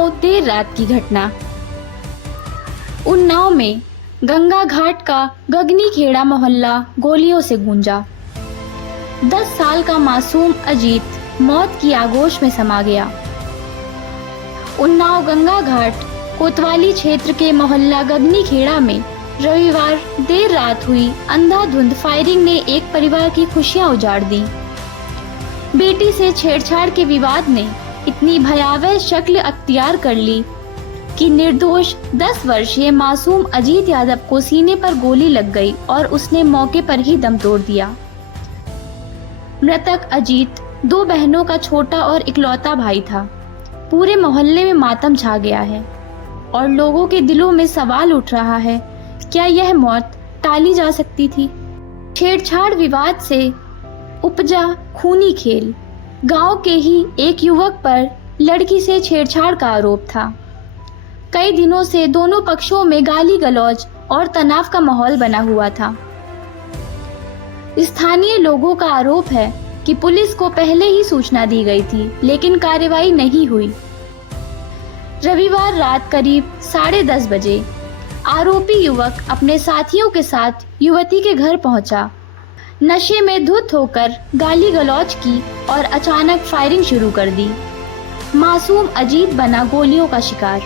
उन्नाव देर रात की घटना। उन्नाव में गंगा घाट का गगनी खेड़ा मोहल्ला गोलियों से गूंजा। 10 साल का मासूम अजीत मौत की आगोश में समा गया। उन्नाव गंगा घाट कोतवाली क्षेत्र के मोहल्ला गगनी खेड़ा में रविवार देर रात हुई अंधाधुंध फायरिंग ने एक परिवार की खुशियां उजाड़ दी। बेटी से छेड़छाड़ के विवाद ने इतनी भयावह शक्ल अख्तियार कर ली कि निर्दोष 10 वर्षीय मासूम अजीत यादव को सीने पर गोली लग गई और उसने मौके पर ही दम तोड़ दिया। मृतक अजीत 2 बहनों का छोटा और इकलौता भाई था। पूरे मोहल्ले में मातम छा गया है और लोगों के दिलों में सवाल उठ रहा है, क्या यह मौत टाली जा सकती थी? छेड़छाड़ विवाद से उपजा खूनी खेल। गांव के ही एक युवक पर लड़की से छेड़छाड़ का आरोप था। कई दिनों से दोनों पक्षों में गाली गलौज और तनाव का माहौल बना हुआ था। स्थानीय लोगों का आरोप है कि पुलिस को पहले ही सूचना दी गई थी, लेकिन कार्रवाई नहीं हुई। रविवार रात करीब 10:30 बजे आरोपी युवक अपने साथियों के साथ युवती के घर पहुंचा। नशे में धुत होकर गाली गलौज की और अचानक फायरिंग शुरू कर दी। मासूम अजीत बना गोलियों का शिकार।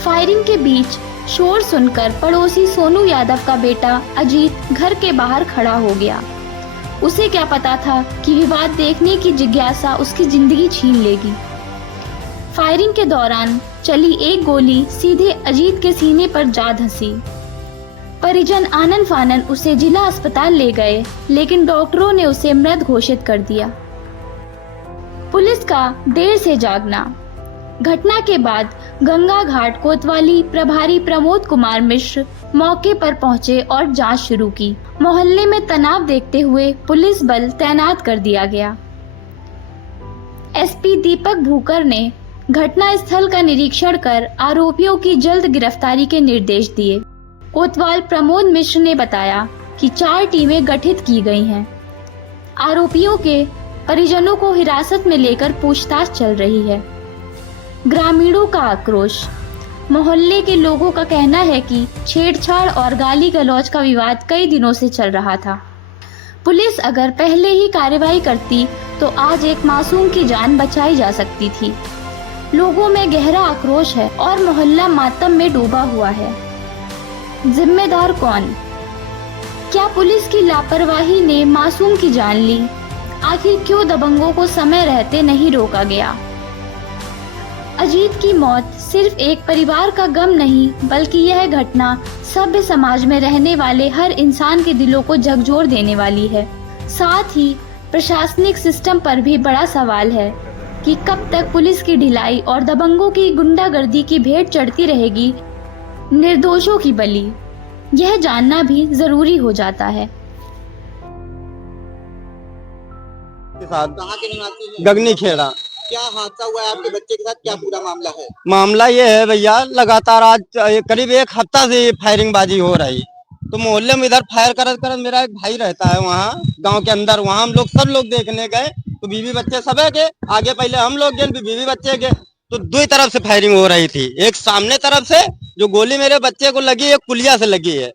फायरिंग के बीच शोर सुनकर पड़ोसी सोनू यादव का बेटा अजीत घर के बाहर खड़ा हो गया। उसे क्या पता था कि विवाद देखने की जिज्ञासा उसकी जिंदगी छीन लेगी। फायरिंग के दौरान चली एक गोली सीधे अजीत के सीने पर जा धंसी। परिजन आनन फानन उसे जिला अस्पताल ले गए, लेकिन डॉक्टरों ने उसे मृत घोषित कर दिया। पुलिस का देर से जागना। घटना के बाद गंगा घाट कोतवाली प्रभारी प्रमोद कुमार मिश्र मौके पर पहुंचे और जांच शुरू की। मोहल्ले में तनाव देखते हुए पुलिस बल तैनात कर दिया गया। एसपी दीपक भूकर ने घटना स्थल का निरीक्षण कर आरोपियों की जल्द गिरफ्तारी के निर्देश दिए। कोतवाल प्रमोद मिश्र ने बताया कि 4 टीमें गठित की गई हैं। आरोपियों के परिजनों को हिरासत में लेकर पूछताछ चल रही है। ग्रामीणों का आक्रोश। मोहल्ले के लोगों का कहना है कि छेड़छाड़ और गाली गलौज का विवाद कई दिनों से चल रहा था। पुलिस अगर पहले ही कार्रवाई करती तो आज एक मासूम की जान बचाई जा सकती थी। लोगों में गहरा आक्रोश है और मोहल्ला मातम में डूबा हुआ है। जिम्मेदार कौन? क्या पुलिस की लापरवाही ने मासूम की जान ली? आखिर क्यों दबंगों को समय रहते नहीं रोका गया? अजीत की मौत सिर्फ एक परिवार का गम नहीं, बल्कि यह घटना सभ्य समाज में रहने वाले हर इंसान के दिलों को झकझोर देने वाली है। साथ ही प्रशासनिक सिस्टम पर भी बड़ा सवाल है कि कब तक पुलिस की ढिलाई और दबंगों की गुंडागर्दी की भेंट चढ़ती रहेगी निर्दोषों की बलि। यह जानना भी जरूरी हो जाता है। कहाँ के निवासी हैं? गगनी खेड़ा। क्या हादसा हुआ है आपके बच्चे के साथ? क्या पूरा मामला है? मामला ये है भैया, लगातार आज करीब 1 हफ्ता से फायरिंग बाजी हो रही। तो मोहल्ले में इधर फायर कर मेरा एक भाई रहता है वहाँ गांव के अंदर, वहाँ हम लोग सब लोग देखने गए तो बीवी बच्चे सब है के आगे, पहले हम लोग गए बीवी बच्चे गए तो 2 तरफ से फायरिंग हो रही थी। एक सामने तरफ से जो गोली मेरे बच्चे को लगी, एक पुलिया से लगी है।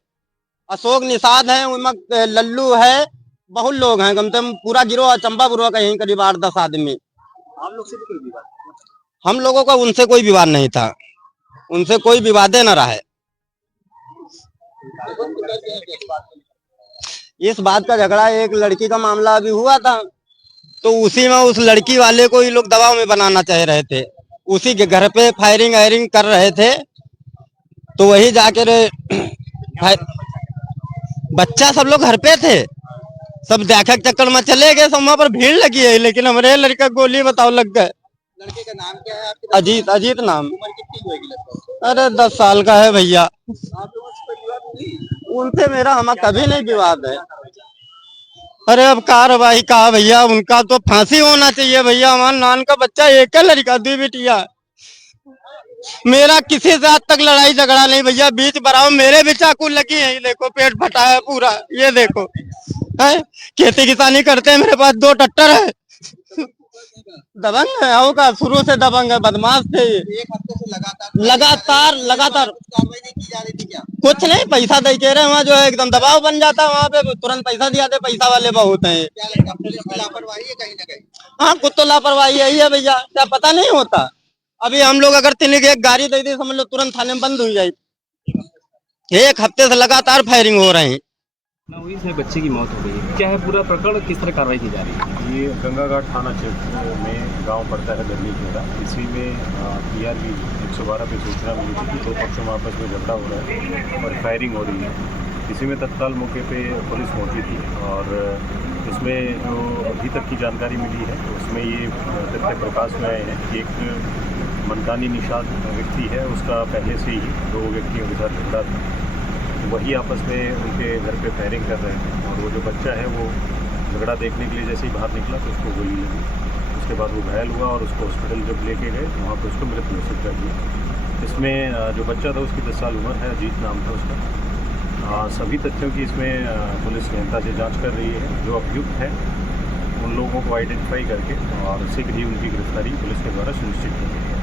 अशोक निषाद है, उनमें लल्लू है, बहुत लोग हैं, कम से कम पूरा गिरोह चंपापुरवा का यहीं करीब 8-10 आदमी। आप लोग से भी कोई विवाद? हम लोगों का उनसे कोई विवाद नहीं था, उनसे कोई विवाद न रहा है। इस बात का झगड़ा एक लड़की का मामला अभी हुआ था, तो उसी में उस लड़की वाले को ये लोग दबाव में बनाना चाह रहे थे। उसी के घर पे फायरिंग वायरिंग कर रहे थे, तो वही जाकर बच्चा सब लोग घर पे थे, सब देखा चक्कर में चले गए, सब वहां पर भीड़ लगी है, लेकिन हमारे लड़का गोली बताओ लग गए। लड़के का नाम क्या है आपके? अजीत। अजीत नाम। उम्र कितनी होगी लगभग? अरे 10 साल का है भैया। आप लोगों से कोई विवाद नहीं? उनसे मेरा हमारा कभी नहीं विवाद है। अरे अब कार्रवाई कहा भैया, उनका तो फांसी होना चाहिए भैया। हमारा नान का बच्चा एक है, लड़का 2 बेटिया। मेरा किसी से आज तक लड़ाई झगड़ा नहीं भैया। बीच बराबर मेरे भी चाकू लगी है, ये देखो पेट फटा है पूरा, ये देखो है। खेती किसानी करते हैं, मेरे पास 2 ट्रैक्टर है। दबंग है, का शुरू से दबंग है, बदमाश थे ये। एक हफ्ते से लगातार कार्रवाई नहीं की जा रही थी क्या? कुछ नहीं, पैसा दे के रहे वहाँ जो है एकदम दबाव बन जाता है, वहाँ पे तुरंत पैसा दिया दे, पैसा वाले बहुत हैं। क्या लगता है पुलिस की लापरवाही है कहीं ना कहीं? हाँ, कुछ तो लापरवाही यही है भैया, क्या पता नहीं होता। अभी हम लोग अगर तीन की एक गाड़ी दे दी, समझ लो तुरंत थाने में बंद हो जाए। एक हफ्ते से लगातार फायरिंग हो रहे हैं। ना हुई से बच्चे की मौत हो गई है, क्या है पूरा प्रकरण, किस तरह कार्रवाई की जा रही है? ये गंगा घाट थाना क्षेत्र में गांव पड़ता है गरनी खेड़ा। इसी में PRV 112 पे सूचना मिली थी कि दो पक्षों में आपस में झगड़ा हो रहा है और फायरिंग हो रही है। इसी में तत्काल मौके पे पुलिस पहुंची थी और इसमें जो अभी तक की जानकारी मिली है उसमें ये तथ्य प्रकाश में आए हैं कि एक मनकानी निषाद व्यक्ति है, उसका पहले से ही दो व्यक्तियों के साथ झगड़ा था। वही आपस में उनके घर पे फायरिंग कर रहे थे और वो जो बच्चा है वो झगड़ा देखने के लिए जैसे ही बाहर निकला तो उसको गोली लगी। उसके बाद वो घायल हुआ और उसको हॉस्पिटल जब लेके गए तो वहाँ पर उसको मृत घोषित कर दिया। इसमें जो बच्चा था उसकी 10 साल उम्र है, अजीत नाम था उसका। सभी तथ्यों की इसमें पुलिस गहनता से जाँच कर रही है। जो अभियुक्त है उन लोगों को आइडेंटिफाई करके और शीघ्र ही उनकी गिरफ्तारी पुलिस के द्वारा सुनिश्चित की गई है।